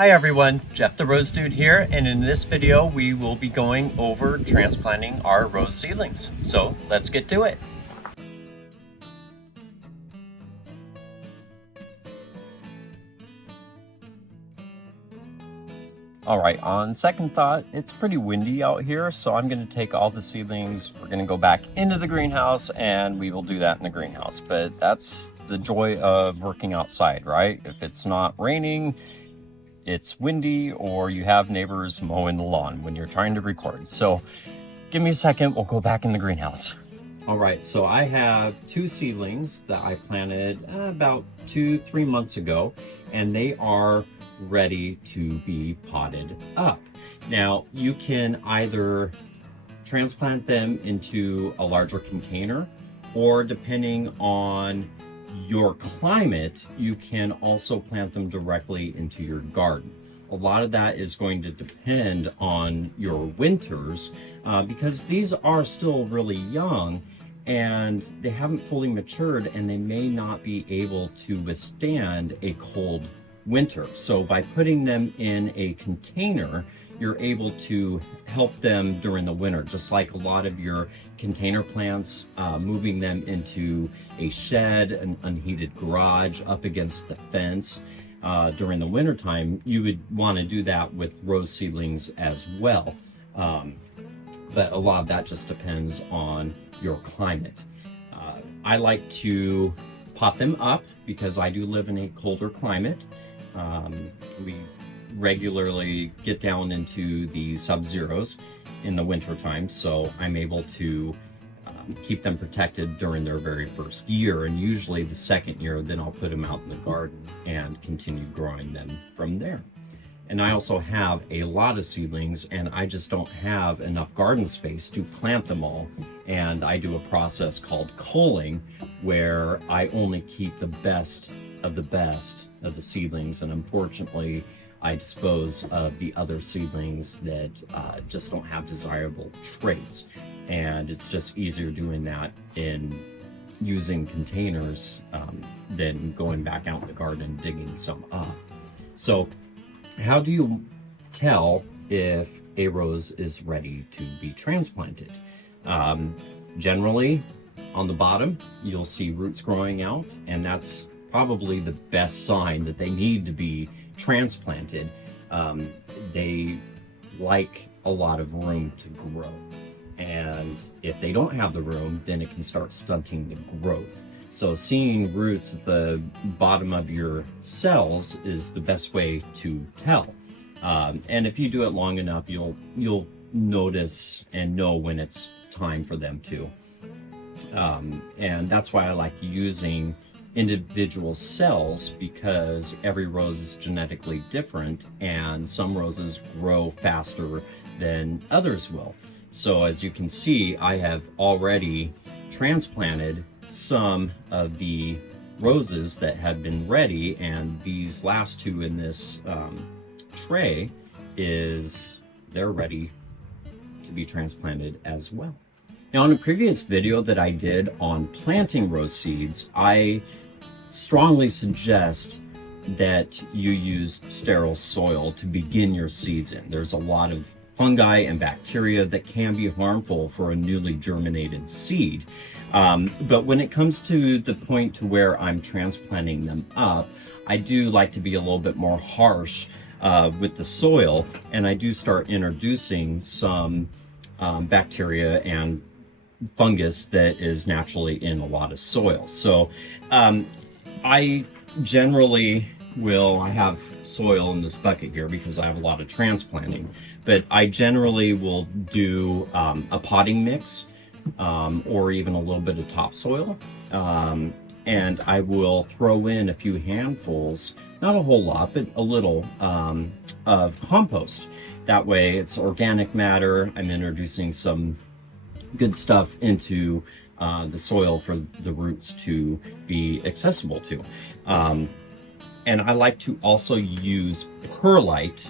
Hi everyone, Jeff the Rose Dude here, and in this video we will be going over transplanting our rose seedlings. So let's get to it. Alright, on second thought, it's pretty windy out here, so I'm going to take all the seedlings, we're going to go back into the greenhouse, and we will do that in the greenhouse. But that's the joy of working outside, right? If it's not raining, it's windy, or you have neighbors mowing the lawn when you're trying to record. So give me a second, we'll go back in the greenhouse. All right, so I have two seedlings that I planted about 2-3 months ago, and they are ready to be potted up. Now, you can either transplant them into a larger container, or depending on your climate, you can also plant them directly into your garden. A lot of that is going to depend on your winters because these are still really young and they haven't fully matured, and they may not be able to withstand a cold winter. So by putting them in a container, you're able to help them during the winter, just like a lot of your container plants, moving them into a shed, an unheated garage, up against the fence. During the winter time, you would want to do that with rose seedlings as well. But a lot of that just depends on your climate. I like to pot them up because I do live in a colder climate. We regularly get down into the sub-zeros in the winter time, so I'm able to keep them protected during their very first year, and usually the second year then I'll put them out in the garden and continue growing them from there. And I also have a lot of seedlings, and I just don't have enough garden space to plant them all, and I do a process called culling where I only keep the best of the seedlings, and unfortunately I dispose of the other seedlings that just don't have desirable traits. And it's just easier doing that in using containers than going back out in the garden and digging some up. So how do you tell if a rose is ready to be transplanted? Generally, on the bottom, you'll see roots growing out, and that's probably the best sign that they need to be transplanted. They like a lot of room to grow, and if they don't have the room, then it can start stunting the growth. So seeing roots at the bottom of your cells is the best way to tell. And if you do it long enough, you'll notice and know when it's time for them to. And that's why I like using individual cells, because every rose is genetically different and some roses grow faster than others will. So as you can see, I have already transplanted some of the roses that have been ready, and these last two in this tray they're ready to be transplanted as well. Now, in a previous video that I did on planting rose seeds, I strongly suggest that you use sterile soil to begin your seeds in. There's a lot of fungi and bacteria that can be harmful for a newly germinated seed. But when it comes to the point to where I'm transplanting them up, I do like to be a little bit more harsh with the soil, and I do start introducing some bacteria and fungus that is naturally in a lot of soil. So I generally I have soil in this bucket here because I have a lot of transplanting, but I generally will do a potting mix or even a little bit of topsoil. And I will throw in a few handfuls, not a whole lot, but a little of compost. That way it's organic matter. I'm introducing some good stuff into the soil for the roots to be accessible to. And I like to also use perlite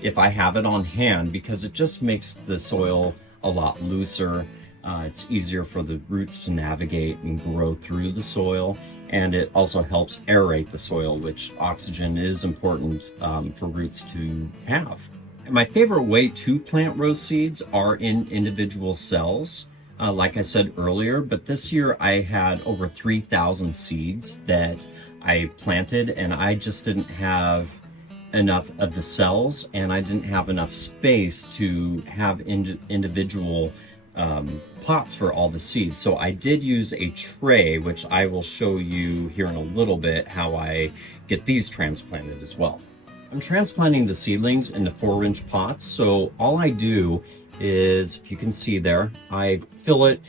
if I have it on hand, because it just makes the soil a lot looser. It's easier for the roots to navigate and grow through the soil, and it also helps aerate the soil, which oxygen is important for roots to have. And my favorite way to plant rose seeds are in individual cells, like I said earlier, but this year I had over 3,000 seeds that I planted, and I just didn't have enough of the cells, and I didn't have enough space to have individual pots for all the seeds. So I did use a tray, which I will show you here in a little bit how I get these transplanted as well. I'm transplanting the seedlings into 4-inch pots. So all I do is, if you can see there, I fill it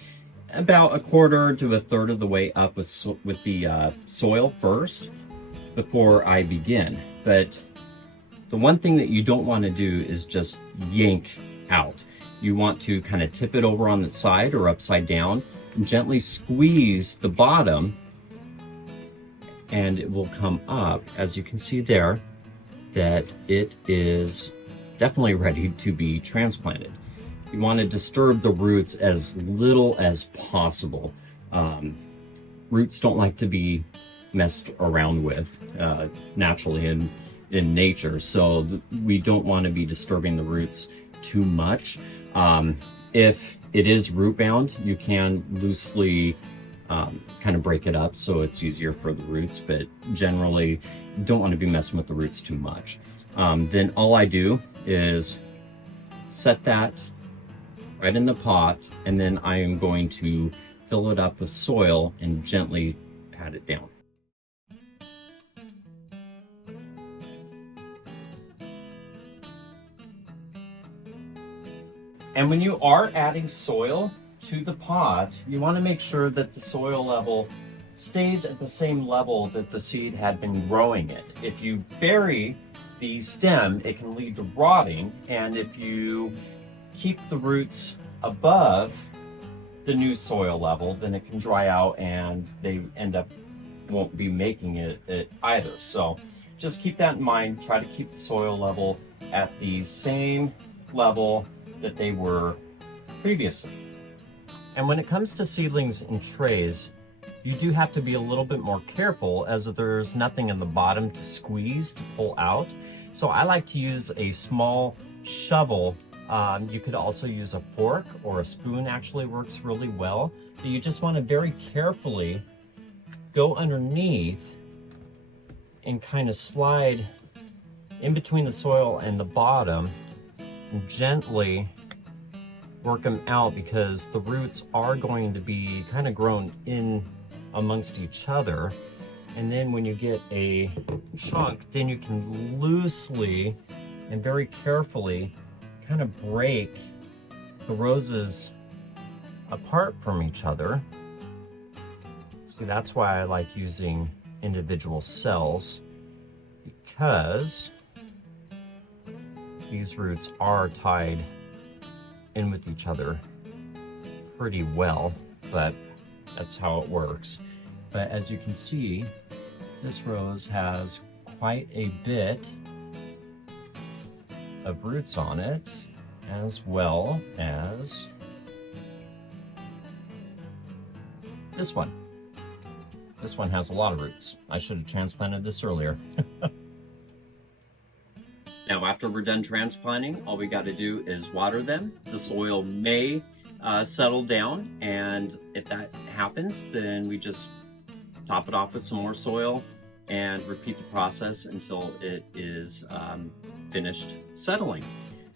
about 1/4 to 1/3 of the way up with the soil first before I begin. But the one thing that you don't want to do is just yank out. You want to kind of tip it over on the side or upside down and gently squeeze the bottom, and it will come up, as you can see there, that it is definitely ready to be transplanted. You want to disturb the roots as little as possible. Roots don't like to be messed around with naturally in nature, so we don't want to be disturbing the roots too much. If it is root bound, you can loosely kind of break it up so it's easier for the roots, but generally you don't want to be messing with the roots too much. Then all I do is set that right in the pot, and then I am going to fill it up with soil and gently pat it down. And when you are adding soil to the pot, you want to make sure that the soil level stays at the same level that the seed had been growing at. If you bury the stem, it can lead to rotting, and if you keep the roots above the new soil level, then it can dry out and they won't be making it either. So just keep that in mind. Try to keep the soil level at the same level that they were previously. And when it comes to seedlings in trays, you do have to be a little bit more careful, as there's nothing in the bottom to squeeze, to pull out. So I like to use a small shovel. You could also use a fork, or a spoon actually works really well. But you just want to very carefully go underneath and kind of slide in between the soil and the bottom and gently work them out, because the roots are going to be kind of grown in amongst each other. And then when you get a chunk, then you can loosely and very carefully kind of break the roses apart from each other. See, that's why I like using individual cells, because these roots are tied in with each other pretty well, but that's how it works. But as you can see, this rose has quite a bit of roots on it, as well as this one. This one has a lot of roots. I should have transplanted this earlier. Now, after we're done transplanting, all we got to do is water them. The soil may settle down, and if that happens, then we just top it off with some more soil and repeat the process until it is finished settling.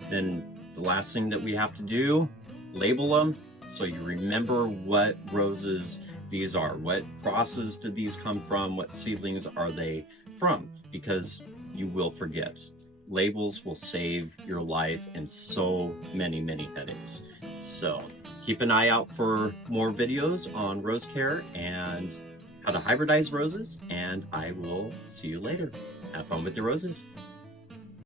Then the last thing that we have to do, label them so you remember what roses these are. What crosses did these come from? What seedlings are they from? Because you will forget. Labels will save your life and so many headaches. So keep an eye out for more videos on rose care and how to hybridize roses, and I will see you later. Have fun with your roses.